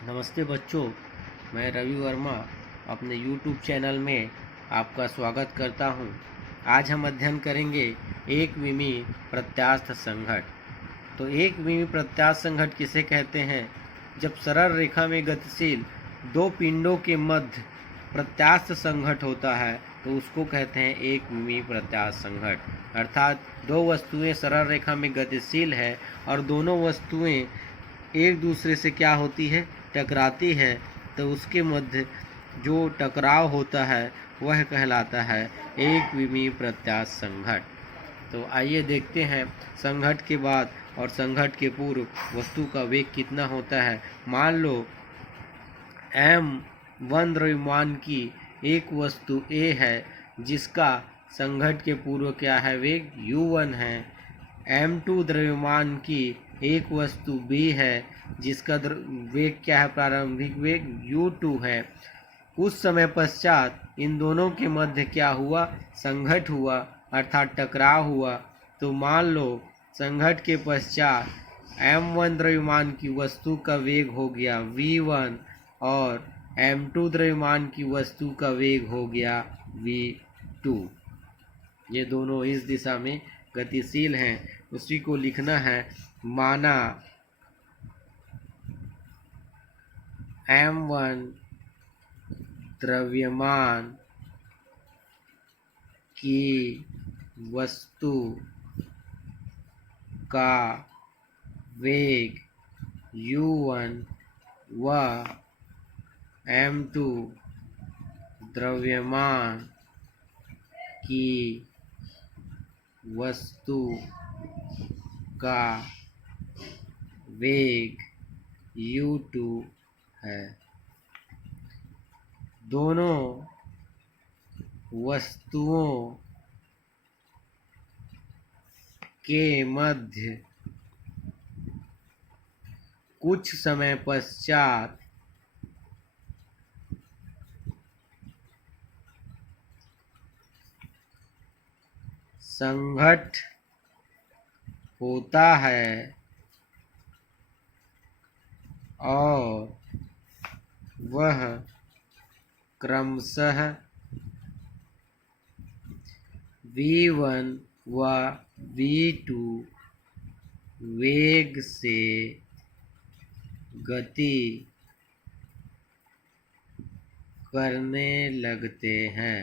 नमस्ते बच्चों, मैं रवि वर्मा अपने YouTube चैनल में आपका स्वागत करता हूं। आज हम अध्ययन करेंगे एक विमी प्रत्यास्थ संघट। तो एक विमी प्रत्यास्थ संघट किसे कहते हैं? जब सरल रेखा में गतिशील दो पिंडों के मध्य प्रत्यास्थ संघट होता है तो उसको कहते हैं एक विमी प्रत्यास्थ संघट। अर्थात दो वस्तुएं सरल रेखा में गतिशील है और दोनों वस्तुएं एक दूसरे से क्या होती है, टकराती है, तो उसके मध्य जो टकराव होता है वह कहलाता है एक विमीय प्रत्यास्थ संघट। तो आइए देखते हैं संघट के बाद और संघट के पूर्व वस्तु का वेग कितना होता है। मान लो m1 द्रव्यमान की एक वस्तु A है जिसका संघट के पूर्व क्या है, वेग u1 है। m2 द्रव्यमान की एक वस्तु B है जिसका वेग क्या है, प्रारंभिक वेग u2 है। कुछ समय पश्चात इन दोनों के मध्य क्या हुआ, संघट हुआ अर्थात टकराव हुआ। तो मान लो संघट के पश्चात m1 द्रव्यमान की वस्तु का वेग हो गया v1 और m2 द्रव्यमान की वस्तु का वेग हो गया v2। ये दोनों इस दिशा में गतिशील हैं, उसी को लिखना है। माना m1 द्रव्यमान की वस्तु का वेग u1 व m2 द्रव्यमान की वस्तु का वेग u2 है। दोनों वस्तुओं के मध्य कुछ समय पश्चात संघट होता है और वह क्रमशः v1 व v2 वेग से गति करने लगते हैं।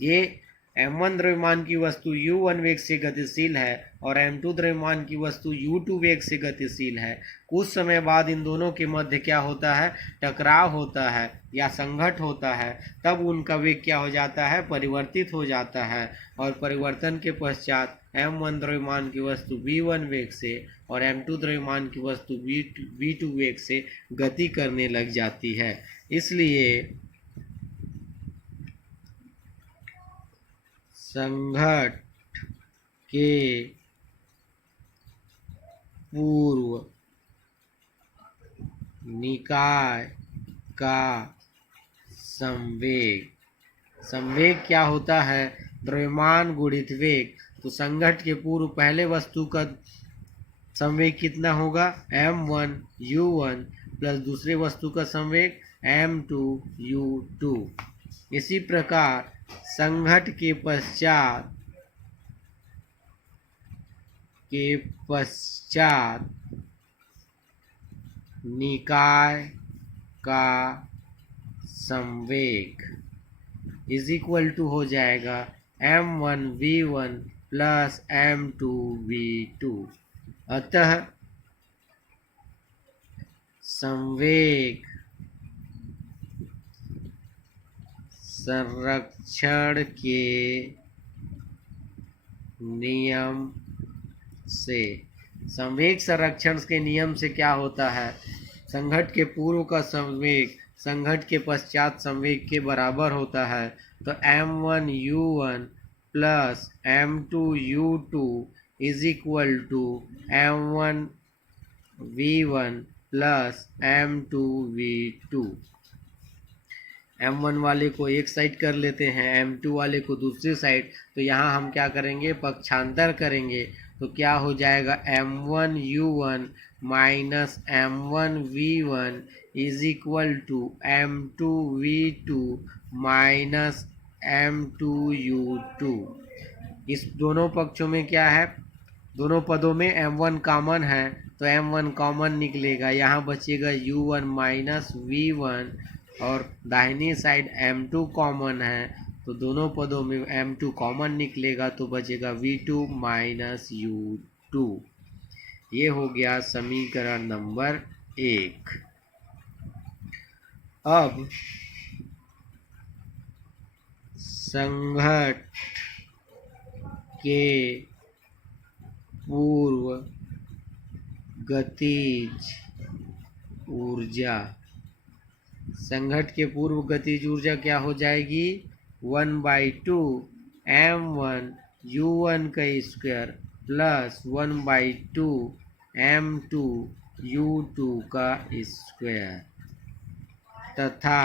ये m1 द्रव्यमान की वस्तु u1 वेग से गतिशील है और m2 द्रव्यमान की वस्तु u2 वेग से गतिशील है। कुछ समय बाद इन दोनों के मध्य क्या होता है, टकराव होता है या संघट होता है। तब उनका वेग क्या हो जाता है, परिवर्तित हो जाता है और परिवर्तन के पश्चात m1 द्रव्यमान की वस्तु v1 वेग से और m2 द्रव्यमान की वस्तु v2 वेग से गति करने लग जाती है। इसलिए संघट के पूर्व निकाय का संवेग, संवेग क्या होता है, द्रव्यमान गुणित वेग। तो संघट के पूर्व पहले वस्तु का संवेग कितना होगा, m1 u1 प्लस दूसरे वस्तु का संवेग m2 u2। इसी प्रकार संघट के पश्चात निकाय का संवेग इज इक्वल टू हो जाएगा m1 v1 plus m2 v2। अतः संवेग संरक्षण के नियम से, संवेग संरक्षण के नियम से क्या होता है, संघट के पूर्व का संवेग संघट के पश्चात संवेग के बराबर होता है। तो m1 u1 plus m2 u2 is equal to m1 v1 plus m2 v2। m1 वाले को एक साइड कर लेते हैं, m2 वाले को दूसरी साइड। तो यहाँ हम क्या करेंगे, पक्षांतर करेंगे। तो क्या हो जाएगा, m1 u1 minus m1v1 is equal to m2v2 minus m2u2। इस दोनों पक्षों में क्या है, दोनों पदों में m1 कॉमन है तो m1 कॉमन निकलेगा, यहाँ बचेगा u1 माइनस v1 और दाहिनी साइड m2 कॉमन है तो दोनों पदों में m2 कॉमन निकलेगा तो बचेगा v2 माइनस u2। ये हो गया समीकरण नंबर 1। अब संघट के पूर्व गतिज ऊर्जा, संघट के पूर्व गतिज ऊर्जा क्या हो जाएगी, 1/2 m1 u1 का स्क्वायर प्लस 1/2 m2 u2 का स्क्वायर तथा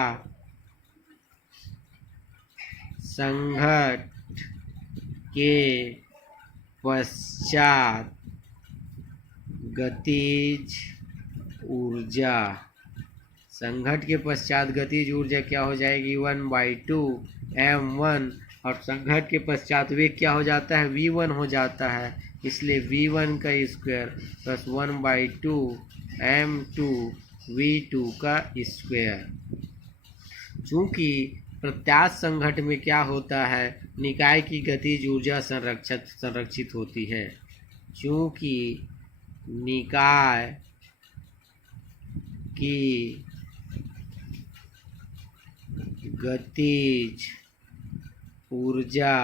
संघट के पश्चात गतिज ऊर्जा, संघट के पश्चात गतिज ऊर्जा क्या हो जाएगी, 1/2 m1 और संघट के पश्चात वेग क्या हो जाता है, v1 हो जाता है, इसलिए v1 का स्क्वायर प्लस 1/2 m2 v2 का स्क्वायर। चूँकि प्रत्यास्थ संघट में क्या होता है, निकाय की गतिज ऊर्जा संरक्षित होती है। चूँकि निकाय की गतिज ऊर्जा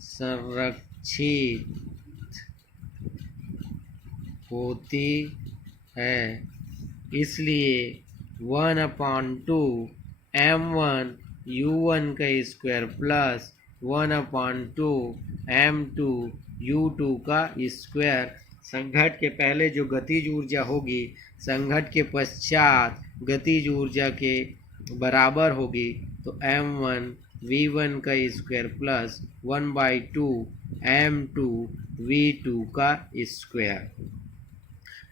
संरक्षित होती है, इसलिए 1/2 m1 u1 का स्क्वायर प्लस 1/2 m2 u2 का स्क्वायर संघट के पहले जो गतिज ऊर्जा होगी संघट के पश्चात गतिज ऊर्जा के बराबर होगी, तो m1 v1 का स्क्वायर प्लस 1/2 m2 v2 का स्क्वायर।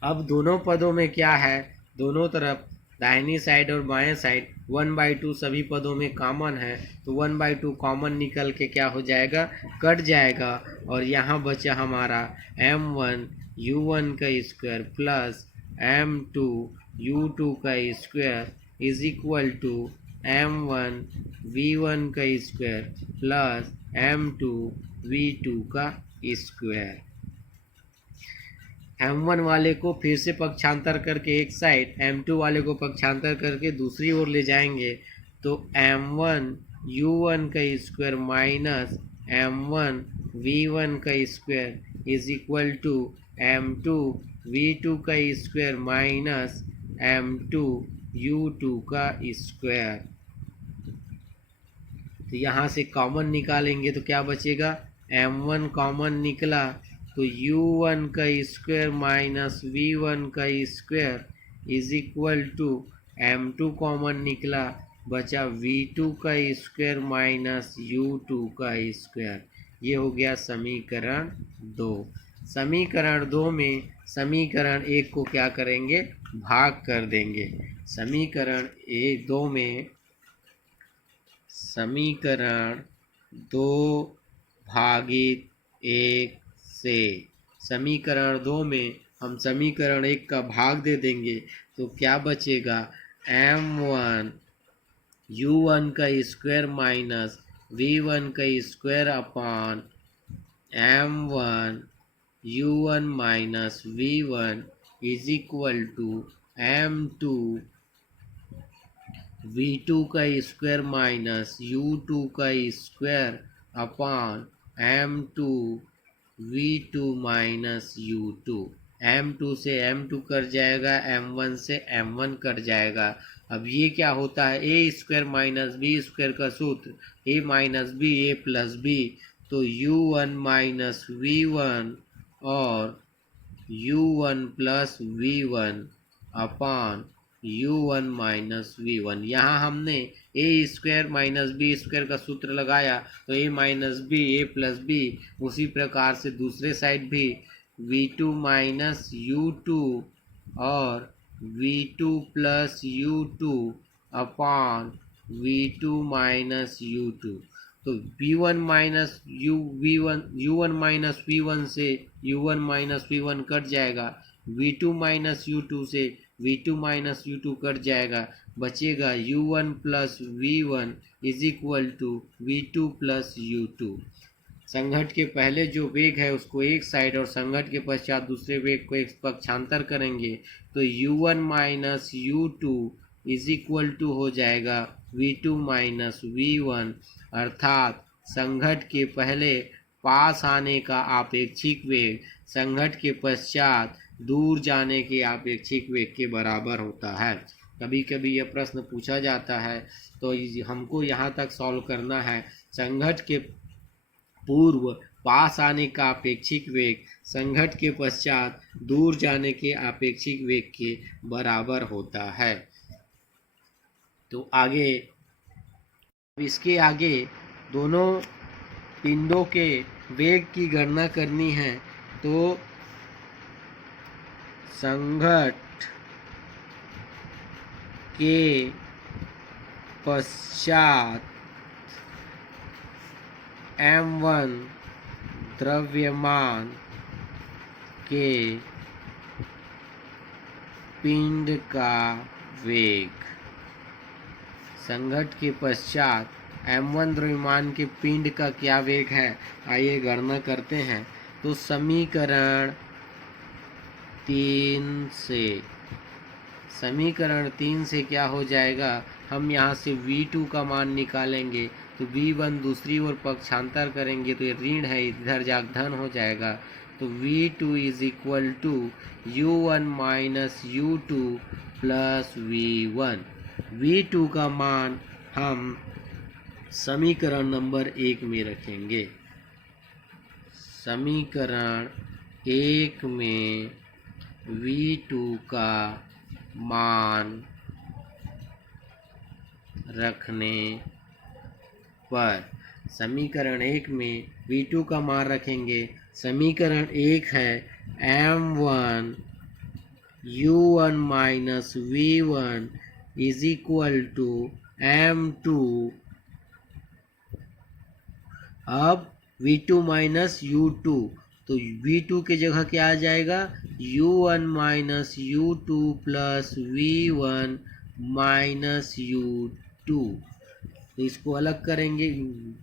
अब दोनों पदों में क्या है, दोनों तरफ दाहिनी साइड और बाएं साइड 1/2 सभी पदों में कॉमन है तो 1/2 कॉमन निकल के क्या हो जाएगा, कट जाएगा और यहाँ बचा हमारा m1 u1 का स्क्वायर प्लस m2 u2 का square is equal to m1 v1 का स्क्वायर प्लस m2 v2 का स्क्वायर। m1 वाले को फिर से पक्षांतर करके एक साइड, m2 वाले को पक्षांतर करके दूसरी ओर ले जाएंगे तो m1 u1 का स्क्वायर माइनस m1 v1 का square is equal to m2 v2 का स्क्वायर माइनस m2 u2 का स्क्वायर। तो यहाँ से कॉमन निकालेंगे तो क्या बचेगा, m1 कॉमन निकला तो u1 का स्क्वायर माइनस v1 का square is equal to m2 common निकला, बचा v2 का स्क्वायर माइनस u2 का स्क्वायर। ये हो गया समीकरण 2। समीकरण 2 में समीकरण 1 को क्या करेंगे, भाग कर देंगे। समीकरण 2 में समीकरण 2 भागित 1 से, समीकरण 2 में हम समीकरण 1 का भाग दे देंगे तो क्या बचेगा, m1 u1 का स्क्वायर माइनस v1 का square upon m1 u1 minus v1 is equal to m2 v2 का स्क्वायर माइनस u2 का स्क्वायर अपान m2 v2 minus u2। m2 से m2 कट जाएगा, m1 से m1 कट जाएगा। अब ये क्या होता है, a square minus B square का सूत्र a minus B a plus B, तो u1 माइनस v1 और u1 प्लस v1 अपान u1 माइनस v1। यहाँ हमने a square minus B square का सूत्र लगाया तो a minus B a plus B, उसी प्रकार से दूसरे साइड भी V2 माइनस U2 और V2 plus U2 upon V2 minus U2। तो V1 minus U1 minus V1 से U1 माइनस V1 कट जाएगा, V2 माइनस U2 से V2 माइनस U2 कट जाएगा, बचेगा U1 plus V1 is equal to V2 plus U2। संघट के पहले जो वेग है उसको एक साइड और संघट के पश्चात दूसरे वेग को एक पक्षांतर करेंगे तो U1 minus U2 is equal to हो जाएगा V2 माइनस V1, अर्थात संघट के पहले पास आने का आपेक्षिक वेग संघट के पश्चात दूर जाने के आपेक्षिक वेग के बराबर होता है। कभी कभी यह प्रश्न पूछा जाता है तो हमको यहाँ तक सॉल्व करना है। संघट के पूर्व पास आने का अपेक्षिक वेग संघट के पश्चात दूर जाने के अपेक्षिक वेग के बराबर होता है। तो आगे, इसके आगे दोनों पिंडों के वेग की गणना करनी है। तो संघट के पश्चात m1 द्रव्यमान के पिंड का वेग, संघट के पश्चात m1 द्रव्यमान के पिंड का क्या वेग है, आइए गणना करते हैं। तो समीकरण 3 से क्या हो जाएगा, हम यहाँ से V2 का मान निकालेंगे तो V1 दूसरी ओर पक्षांतर करेंगे तो ये ऋण है, इधर जाकर धन हो जाएगा। तो V2 is equal to U1 minus U2 plus V1। V2 का मान हम समीकरण नंबर 1 में रखेंगे। समीकरण 1 में V2 का मान रखने पर, समीकरण 1 में V2 का मान रखेंगे। समीकरण 1 है m1 U1 minus V1 is equal to m2, अब V2 माइनस U2, तो V2 की जगह क्या आ जाएगा, U1 minus U2 plus V1 minus U2। तो इसको अलग करेंगे,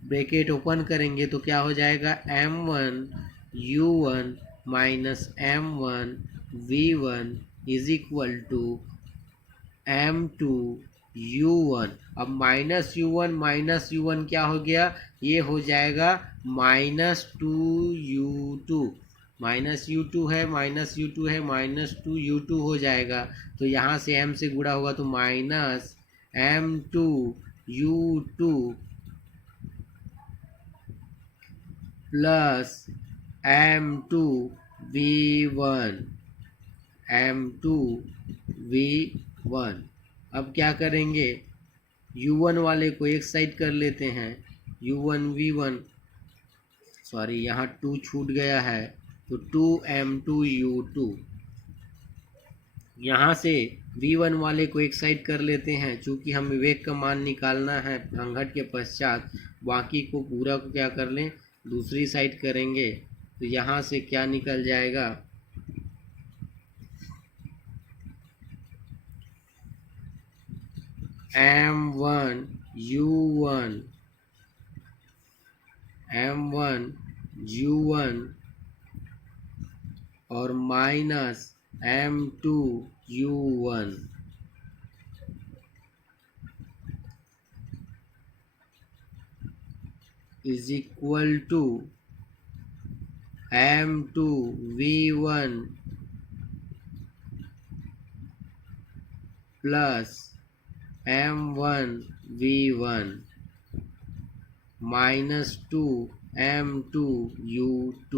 ब्रैकेट ओपन करेंगे तो क्या हो जाएगा, m1 U1 minus m1 V1 is equal to m2 U1। अब माइनस U1 क्या हो गया, ये हो जाएगा -2U2, -U2 है -2U2 हो जाएगा। तो यहाँ से m से गुणा होगा तो माइनस m2U2 प्लस m2V1। अब क्या करेंगे, U1 वाले को एक साइड कर लेते हैं, U1V1, सॉरी यहाँ 2 छूट गया है तो 2m2U2। यहाँ से V1 वाले को एक साइड कर लेते हैं, चूँकि हमें वेग का मान निकालना है संघट के पश्चात, बाकी को पूरा को क्या कर लें, दूसरी साइड करेंगे। तो यहाँ से क्या निकल जाएगा, m1U1 और minus m2U1 is equal to m2V1 plus m1V1 minus 2m2U2।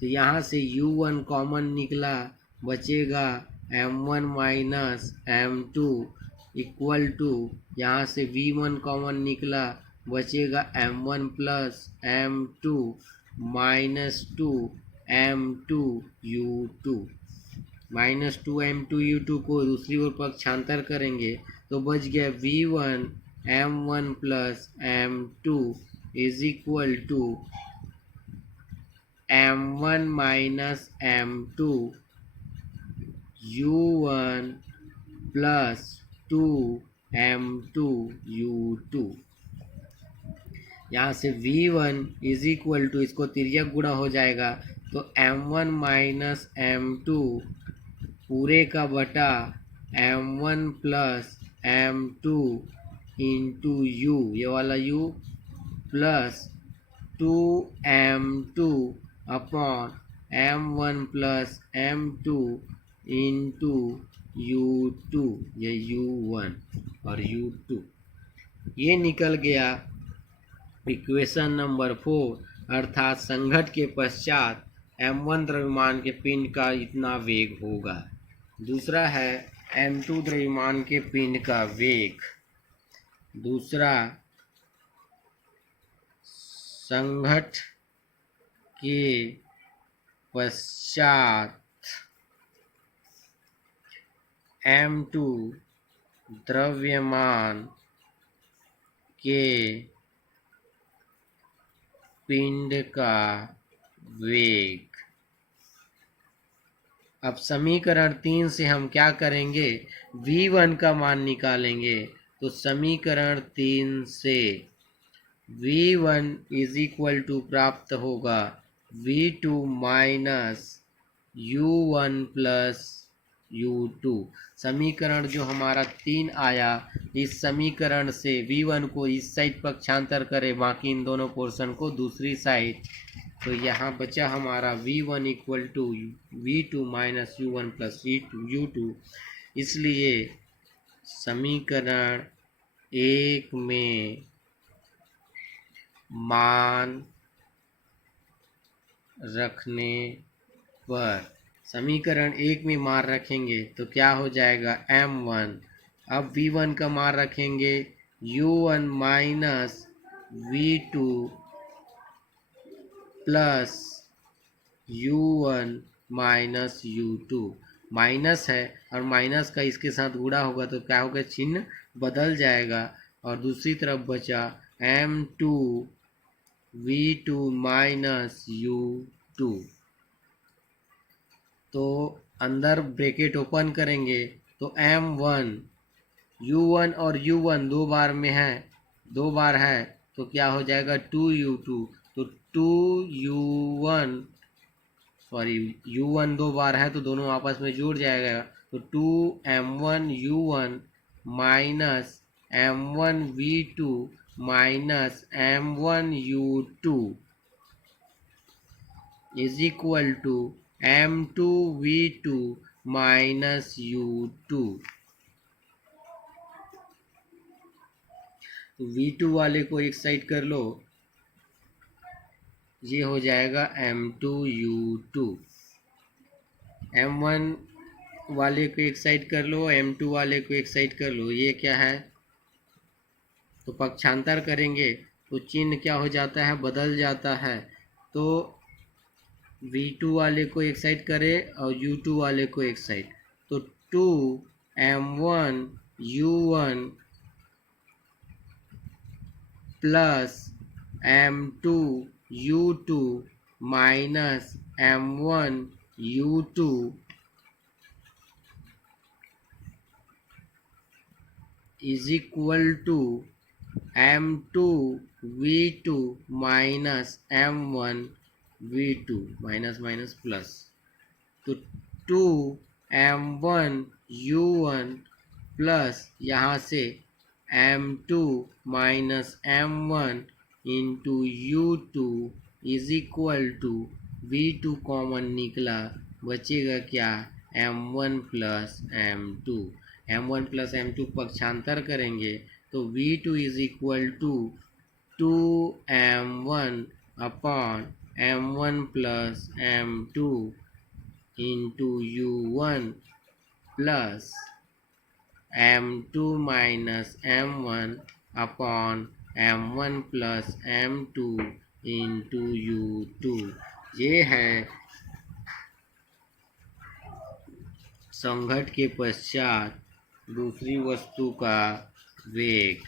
तो यहाँ से U1 कॉमन निकला, बचेगा m1 minus m2 equal to, यहाँ से V1 कॉमन निकला, बचेगा m1 plus m2 -2m2u2। -2m2u2 को दूसरी ओर पक्षांतर करेंगे तो बच गया v1m1 plus m2 is equal to m1 minus m2 u1 plus 2m2 u2। यहाँ से v1 इज इक्वल टू, इसको तिर्यक गुणा हो जाएगा तो m1 माइनस m2 पूरे का बटा m1 plus m2 into u, ये वाला u plus 2m2 upon m1 plus m2 into u2, ये u1 और u2। ये निकल गया इक्वेशन नंबर 4, अर्थात संघट के पश्चात m1 द्रव्यमान के पिंड का इतना वेग होगा। दूसरा है m2 द्रव्यमान के पिंड का वेग। दूसरा, संघट के पश्चात m2 द्रव्यमान के पिंड का वेग। अब समीकरण 3 से हम क्या करेंगे, v1 का मान निकालेंगे। तो समीकरण 3 से v1 इज इक्वल टू प्राप्त होगा v2 minus u1 plus u2। समीकरण जो हमारा 3 आया, इस समीकरण से v1 को इस साइड पक्षांतर करें, बाकी इन दोनों पोर्शन को दूसरी साइड। तो यहाँ बचा हमारा v1 equal to v2 minus u1 plus u2। इसलिए समीकरण 1 में मान रखने पर, समीकरण 1 में मान रखेंगे तो क्या हो जाएगा m1। अब v1 का मान रखेंगे u1 minus v2 plus u1 minus u2। Minus है और माइनस का इसके साथ गुणा होगा तो क्या होगा, चिन्ह बदल जाएगा। और दूसरी तरफ बचा m2 v2 माइनस u2। तो अंदर ब्रैकेट ओपन करेंगे तो m1, u1 और u1 दो बार में है, दो बार है तो क्या हो जाएगा 2u2। तो 2u1, सॉरी u1 दो बार है तो दोनों आपस में जुड़ जाएगा। तो 2m1 u1 minus m1 v2 minus m1 u2 is equal to m2 v2 minus u2। तो v2 वाले को एक साइड कर लो, ये हो जाएगा m2 u2। m1 वाले को एक साइड कर लो, m2 वाले को एक साइड कर लो, ये क्या है। तो पक्षांतर करेंगे तो चिन्ह क्या हो जाता है, बदल जाता है। तो v2 वाले को एक साइड करें और u2 वाले को एक साइड। तो 2m1 u1 plus m2 u2 minus m1 u2 is equal to m2 v2 minus m1 v2, minus minus plus. तो 2m1 u1 प्लस यहाँ से m2 minus m1 into u2 is equal to v2 common निकला, बचेगा क्या m1 plus m2। m1 plus m2 पक्षांतर करेंगे तो v2 is equal to 2m1 upon m1 plus m2 into u1 plus m2 minus m1 upon m1 plus m2 into u2। ये है संघट के पश्चात दूसरी वस्तु का वेग।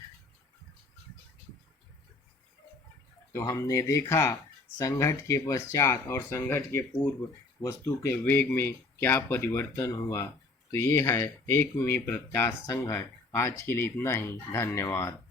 तो हमने देखा संघट के पश्चात और संघट के पूर्व वस्तु के वेग में क्या परिवर्तन हुआ। तो ये है एक मिमी प्रत्यास्थ संघट। आज के लिए इतना ही, धन्यवाद।